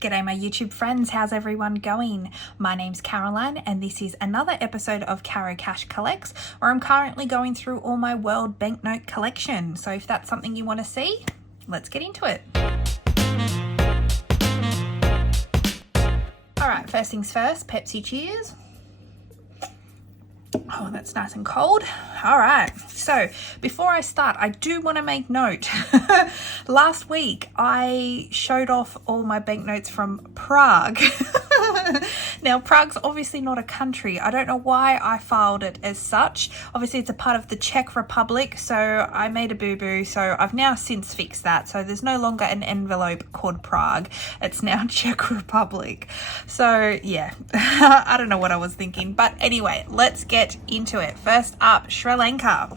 G'day my YouTube friends, how's everyone going? My name's Caroline and this is another episode of Carocash Collects, where I'm currently going through all my world banknote collection. So if that's something you want to see, let's get into it. Alright, first things first, Pepsi cheers. Oh, that's nice and cold. All right, so before I start, I do want to make note. Last week, I showed off all my banknotes from Prague. Now, Prague's obviously not a country. I don't know why I filed it as such. Obviously, it's a part of the Czech Republic, so I made a boo-boo. So I've now since fixed that. So there's no longer an envelope called Prague. It's now Czech Republic. So yeah, I don't know what I was thinking. But anyway, let's get into it. First up, Sri Lanka.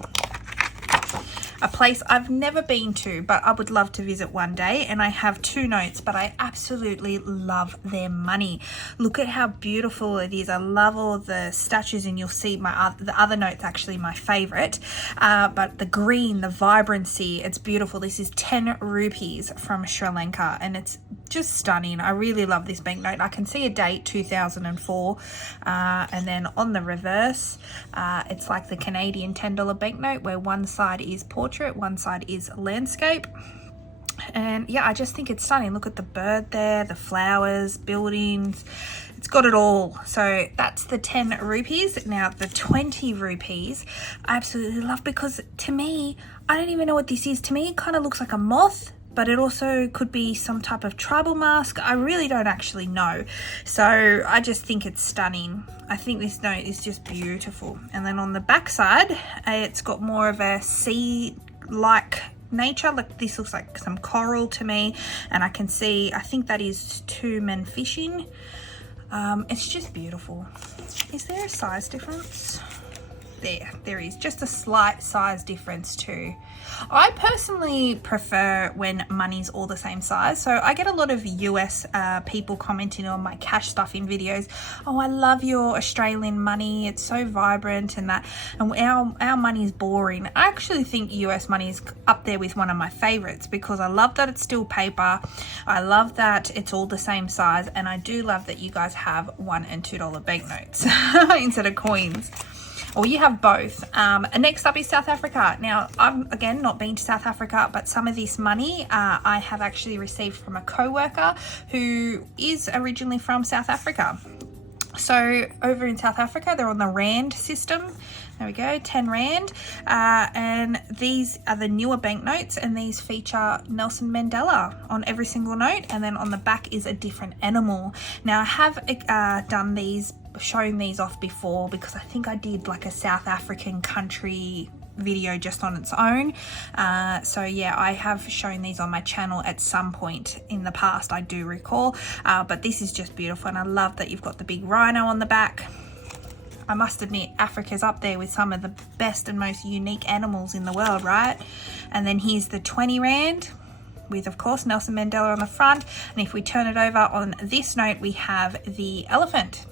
A place I've never been to, but I would love to visit one day. And I have two notes, but I absolutely love their money. Look at how beautiful it is. I love all the statues, and you'll see the other note's actually my favorite. But the green, the vibrancy, it's beautiful. This is 10 rupees from Sri Lanka, and it's just stunning. I really love this banknote. I can see a date, 2004, and then on the reverse, it's like the Canadian $10 banknote, where one side is portrait, one side is landscape. And yeah, I just think it's stunning. Look at the bird there, the flowers, buildings, it's got it all. So that's the 10 rupees. Now the 20 rupees I absolutely love, because to me, I don't even know what this is. To me, it kind of looks like a moth, but it also could be some type of tribal mask. I really don't actually know. So I just think it's stunning. I think this note is just beautiful. And then on the back side, it's got more of a sea-like nature. Like, this looks like some coral to me. And I can see, I think that is two men fishing. It's just beautiful. Is there a size difference? There is just a slight size difference too. I personally prefer when money's all the same size. So I get a lot of US people commenting on my cash stuff in videos. Oh, I love your Australian money. It's so vibrant and that. And our money is boring. I actually think US money is up there with one of my favorites, because I love that it's still paper. I love that it's all the same size. And I do love that you guys have $1 and $2 banknotes instead of coins. Or you have both. And next up is South Africa. Now, I've again not been to South Africa, but some of this money I have actually received from a co-worker who is originally from South Africa. So over in South Africa, they're on the Rand system. There we go, 10 Rand. And these are the newer banknotes, and these feature Nelson Mandela on every single note. And then on the back is a different animal. Now, I have shown these off before, because I think I did like a South African country video just on its own. So yeah, I have shown these on my channel at some point in the past, I do recall. But this is just beautiful, and I love that you've got the big rhino on the back. I must admit, Africa's up there with some of the best and most unique animals in the world, right? And then here's the 20 Rand with, of course, Nelson Mandela on the front. And if we turn it over on this note, we have the elephant.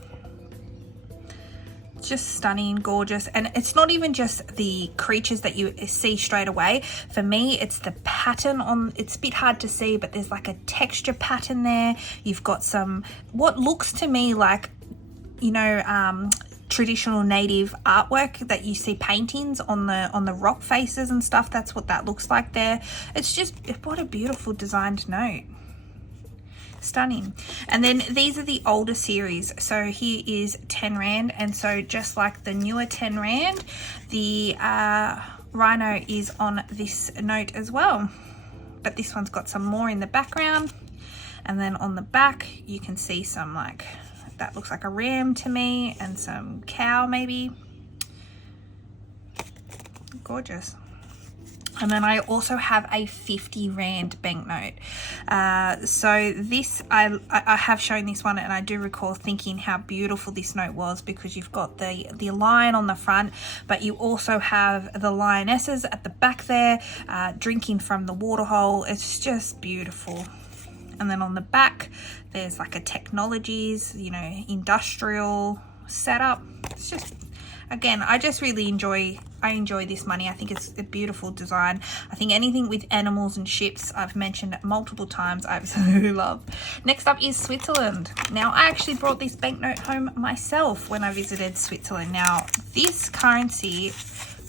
Just stunning, gorgeous. And it's not even just the creatures that you see straight away. For me, it's the pattern on, it's a bit hard to see, but there's like a texture pattern there. You've got some, what looks to me like, you know, traditional native artwork that you see paintings on the rock faces and stuff. That's what that looks like there. It's just, what a beautiful designed note. Stunning. And then these are the older series. So here is 10 Rand, and so just like the newer 10 Rand, the rhino is on this note as well, but this one's got some more in the background. And then on the back you can see some, like, that looks like a ram to me, and some cow maybe. Gorgeous. And then I also have a 50 Rand banknote. So this, I have shown this one, and I do recall thinking how beautiful this note was, because you've got the lion on the front, but you also have the lionesses at the back there, drinking from the water hole. It's just beautiful. And then on the back, there's like a technologies, you know, industrial setup. It's just again, I just really enjoy this money. I think it's a beautiful design. I think anything with animals and ships, I've mentioned multiple times, I absolutely love. Next up is Switzerland. Now, I actually brought this banknote home myself when I visited Switzerland. Now, this currency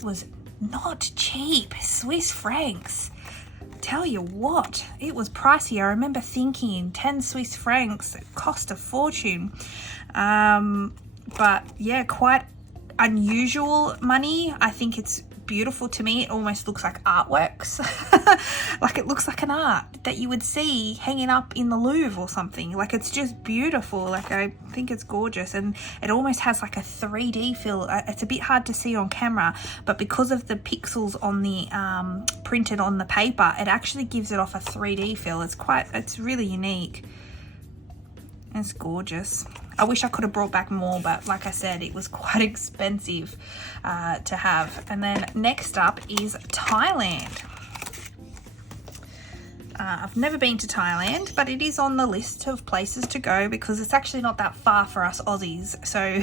was not cheap. Swiss francs. Tell you what, it was pricey. I remember thinking 10 Swiss francs, it cost a fortune. But yeah, quite unusual money. I think it's beautiful to me. It almost looks like artworks. Like it looks like an art that you would see hanging up in the Louvre or something. Like it's just beautiful. Like I think it's gorgeous, and it almost has like a 3D feel. It's a bit hard to see on camera, but because of the pixels on the printed on the paper, it actually gives it off a 3D feel. It's really unique. It's gorgeous. I wish I could have brought back more, but like I said, it was quite expensive to have. And then next up is Thailand. I've never been to Thailand, but it is on the list of places to go because it's actually not that far for us Aussies. So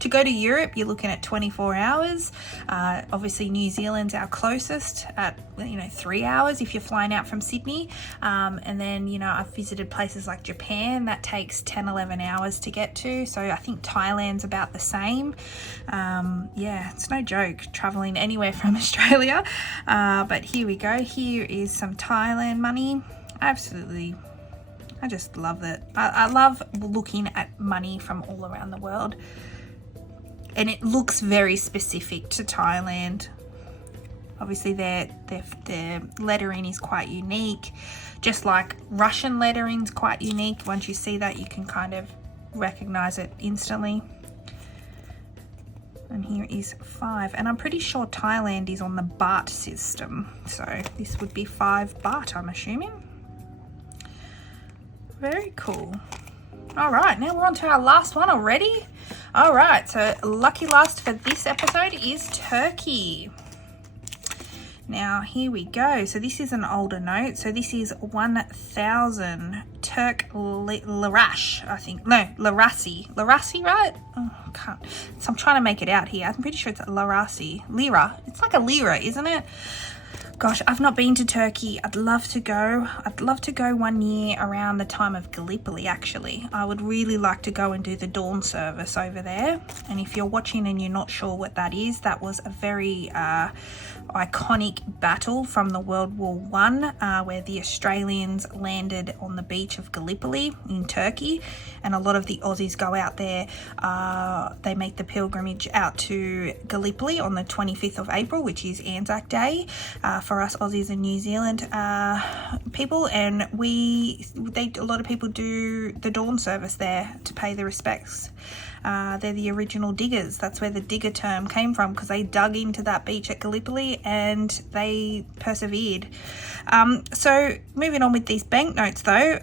to go to Europe, you're looking at 24 hours. Obviously, New Zealand's our closest at 3 hours if you're flying out from Sydney. And then, I've visited places like Japan that takes 10, 11 hours to get to. So I think Thailand's about the same. Yeah, it's no joke traveling anywhere from Australia. But here we go. Here is some Thailand money. I just love it. I love looking at money from all around the world, and it looks very specific to Thailand. Obviously their lettering is quite unique, just like Russian lettering is quite unique. Once you see that, you can kind of recognize it instantly. And here is 5, and I'm pretty sure Thailand is on the baht system, so this would be 5 baht, I'm assuming. Very cool. All right, now we're on to our last one already. All right, so lucky last for this episode is Turkey. Now, here we go. So this is an older note. So this is 1,000 Turk lirash, I think. No, lirasi. Lirasi, right? Oh, I can't. So I'm trying to make it out here. I'm pretty sure it's lirasi. Lira. It's like a lira, isn't it? Gosh, I've not been to Turkey. I'd love to go. I'd love to go one year around the time of Gallipoli, actually. I would really like to go and do the dawn service over there. And if you're watching and you're not sure what that is, that was a very iconic battle from the World War I, where the Australians landed on the beach of Gallipoli in Turkey. And a lot of the Aussies go out there. They make the pilgrimage out to Gallipoli on the 25th of April, which is Anzac Day. For us Aussies and New Zealand people, and a lot of people do the dawn service there to pay their respects. They're the original diggers. That's where the digger term came from, because they dug into that beach at Gallipoli and they persevered. So moving on with these banknotes though,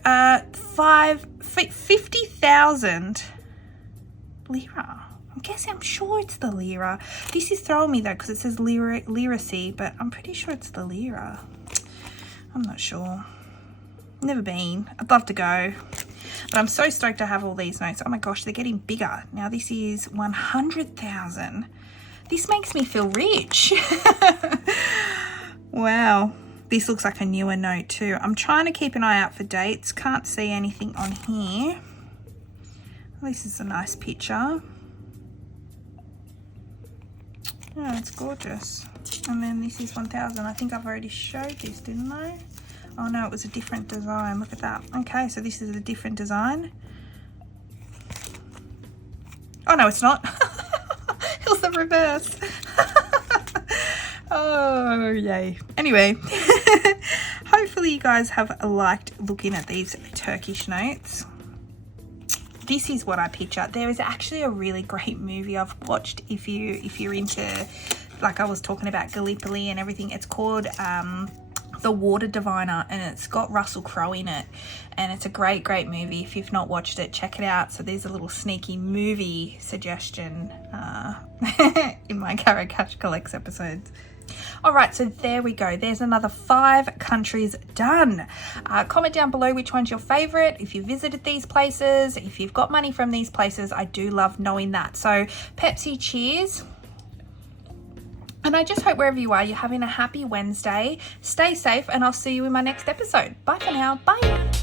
50,000 lira. I'm sure it's the lira. This is throwing me though because it says liracy, but I'm pretty sure it's the lira. I'm not sure. Never been. I'd love to go. But I'm so stoked to have all these notes. Oh my gosh, they're getting bigger. Now this is 100,000. This makes me feel rich. Wow. This looks like a newer note too. I'm trying to keep an eye out for dates. Can't see anything on here. This is a nice picture. Yeah, it's gorgeous. And then this is 1,000. I think I've already showed this, didn't I? Oh no, it was a different design. Look at that. Okay, so this is a different design. Oh no, it's not. It was the reverse. Oh, yay. Anyway, hopefully you guys have liked looking at these Turkish notes. This is what I picture. There is actually a really great movie I've watched if you're into, like I was talking about Gallipoli and everything. It's called The Water Diviner, and it's got Russell Crowe in it, and it's a great movie. If you've not watched it, check it out. So there's a little sneaky movie suggestion in my Carocash Collects episodes. All right, so there we go. There's another 5 countries done. Comment down below which one's your favorite, if you visited these places, if you've got money from these places. I do love knowing that. So Pepsi cheers. And I just hope wherever you are, you're having a happy Wednesday. Stay safe, and I'll see you in my next episode. Bye for now. Bye.